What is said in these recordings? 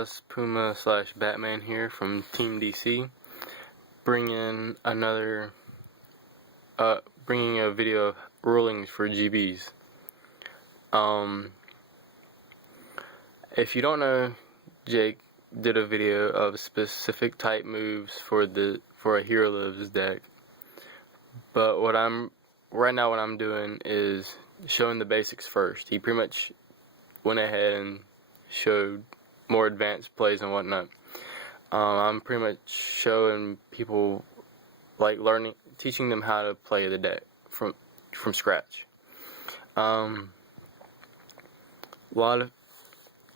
guys, Puma slash Batman here from Team DC, bringing a video of rulings for GBs. If you don't know, Jake did a video of specific type moves for a Hero Lives deck. But what I'm doing is showing the basics first. He pretty much went ahead and showed more advanced plays and whatnot. I'm pretty much showing people, like, teaching them how to play the deck from scratch. A lot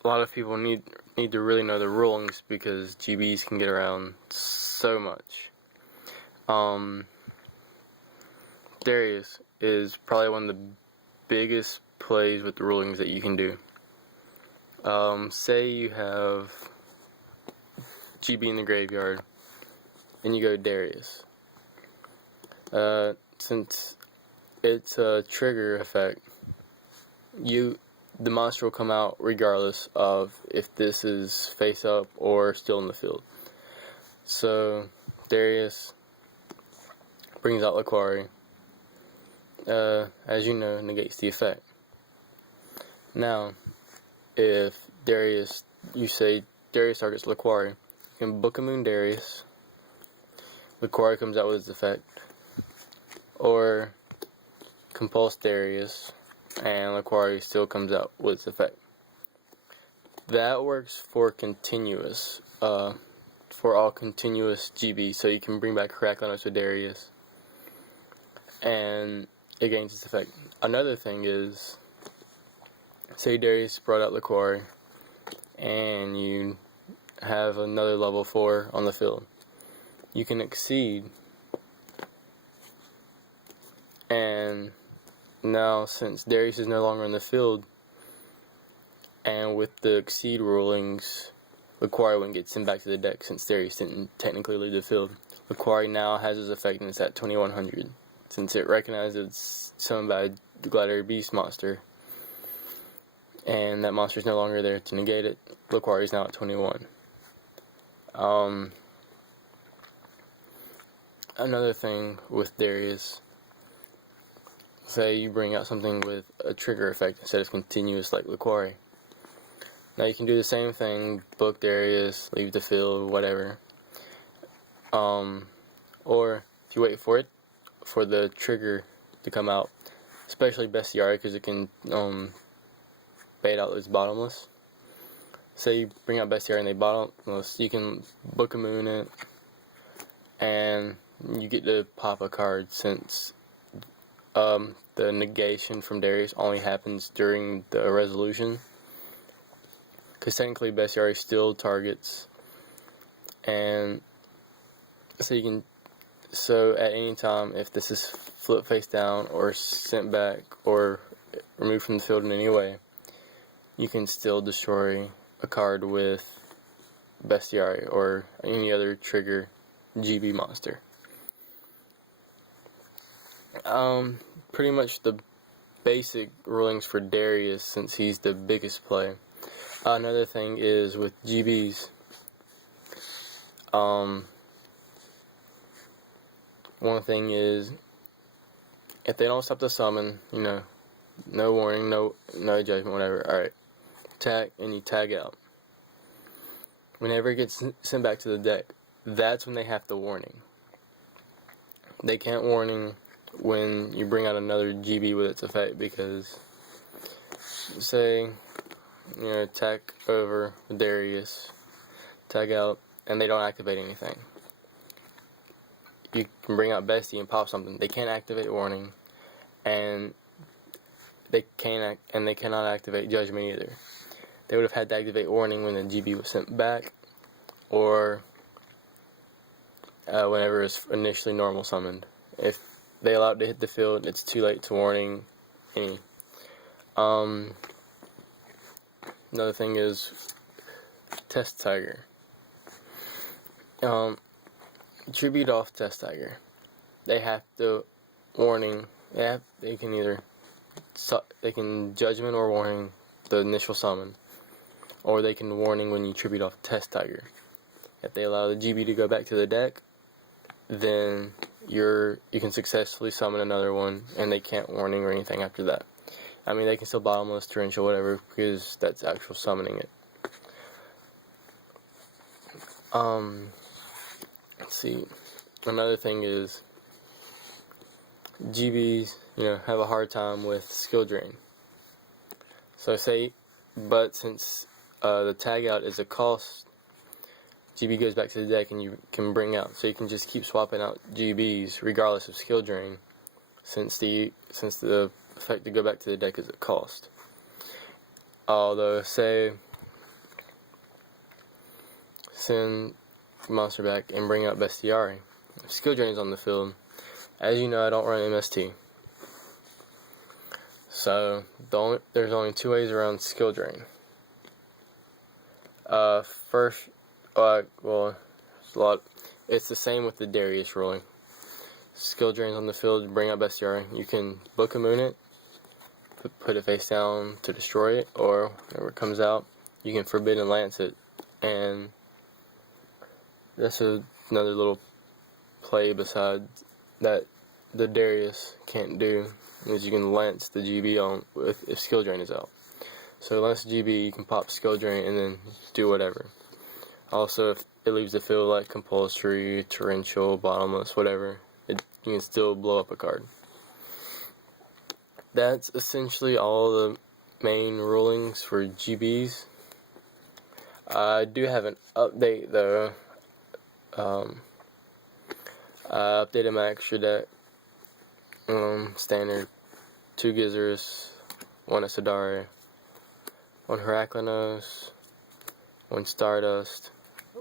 of people need to really know the rulings because GBs can get around so much. Darius is probably one of the biggest plays with the rulings that you can do. Say you have GB in the graveyard and you go Darius. Since it's a trigger effect, the monster will come out regardless of if this is face up or still in the field. So Darius brings out Laquari. As you know, negates the effect. Now, if you say Darius targets Laquari, you can Book of Moon Darius. Laquari comes out with its effect, or Compulse Darius, and Laquari still comes out with its effect. That works for continuous, for all continuous GB. So you can bring back Crackliness with Darius, and it gains its effect. Another thing is, say Darius brought out Laquari, and you have another level 4 on the field. You can Exceed, and now since Darius is no longer in the field, and with the Exceed rulings, Laquari wouldn't get sent back to the deck since Darius didn't technically leave the field. Laquari now has its effect and it's at 2100. Since it recognizes it's summoned by the Gladiator Beast monster, and that monster is no longer there to negate it, Laquari is now at 21. Another thing with Darius, say you bring out something with a trigger effect instead of continuous like Laquari. Now you can do the same thing, book Darius, leave the field, whatever. Or if you wait for the trigger to come out, especially Bestiary, because it can bait out its Bottomless. Say you bring out Bestiary and they Bottomless, you can Book a Moon it, and you get to pop a card since the negation from Darius only happens during the resolution. Because technically Bestiary still targets, and so at any time, if this is flipped face down or sent back or removed from the field in any way, you can still destroy a card with Bestiary or any other trigger GB monster. Pretty much the basic rulings for Darius, since he's the biggest play. Another thing is with GBs, one thing is, if they don't stop the summon, no warning, no judgment, whatever, alright, tag, and you tag out. Whenever it gets sent back to the deck, that's when they have the warning. They can't warning when you bring out another GB with its effect, because, say, tag over Darius, tag out, and they don't activate anything. You can bring out Bestie and pop something. They can't activate warning, and they cannot activate judgment either. They would have had to activate warning when the GB was sent back, or whenever it's initially normal summoned. If they allow it to hit the field, it's too late to warning any. Another thing is Test Tiger. Tribute off Test Tiger. They have to warning. They can either judgment or warning the initial summon, or they can warning when you tribute off Test Tiger. If they allow the GB to go back to the deck, then you can successfully summon another one, and they can't warning or anything after that. I mean, they can still bottomless, torrential, whatever, because that's actual summoning it. Let's see. Another thing is GBs, have a hard time with skill drain. So but since the tag out is a cost, GB goes back to the deck and you can bring out. So you can just keep swapping out GBs regardless of skill drain, since the effect to go back to the deck is a cost. Although, send monster back and bring out Bestiary. If skill drain is on the field, as you know, I don't run MST. So there's only two ways around skill drain. First, it's the same with the Darius ruling. Skill drains on the field, bring out Bestiary. You can Book of Moon it, put it face down to destroy it, or whenever it comes out, you can Forbidden Lance it. And that's another little play besides that the Darius can't do, is you can Lance the GB on if skill drain is out. So Lance GB, you can pop skill drain and then do whatever. Also, if it leaves the field like compulsory, torrential, bottomless, whatever, you can still blow up a card. That's essentially all the main rulings for GBs. I do have an update though. I updated my extra deck. Standard 2 Gizzarus, 1 Asadari, 1 Heraclinos, 1 Stardust,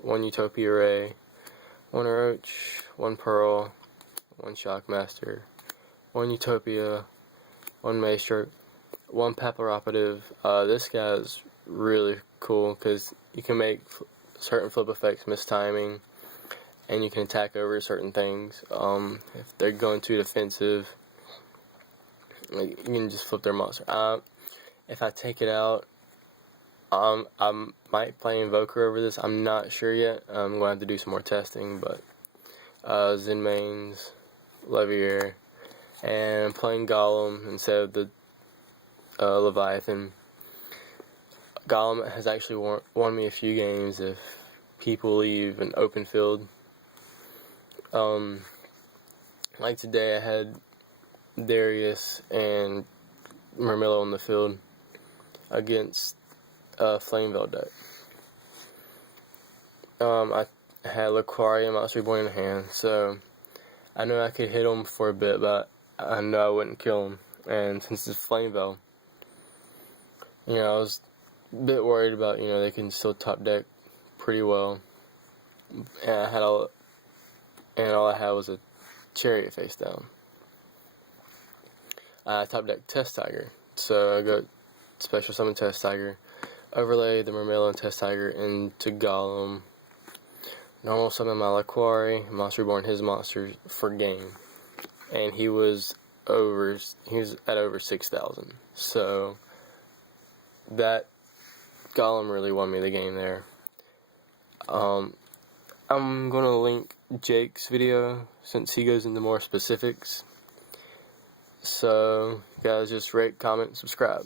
1 Utopia Ray, 1 Roach, 1 Pearl, 1 Shockmaster, 1 Utopia, 1 Maestro, 1 Papilloperative. This guy is really cool because you can make certain flip effects miss timing, and you can attack over certain things. If they're going too defensive, you can just flip their monster. If I take it out, I might play Invoker over this. I'm not sure yet. I'm going to have to do some more testing, but Zenmaines, Levier, and playing Golem instead of the Leviathan. Golem has actually won me a few games if people leave an open field. Like today, I had Darius and Murmillo on the field against Flameveil deck. I had Laquaria and Monster Reborn in hand, so I knew I could hit him for a bit, but I knew I wouldn't kill him. And since it's Flameveil, I was a bit worried about, they can still top deck pretty well. And all I had was a Chariot face down. I top deck Test Tiger, so I go special summon Test Tiger, overlay the Murmillo and Test Tiger into Golem, normal summon my Laquari, Monster Reborn his monsters for game, and he was at over 6,000. So that Golem really won me the game there. I'm gonna link Jake's video since he goes into more specifics. So guys, just rate, comment, subscribe.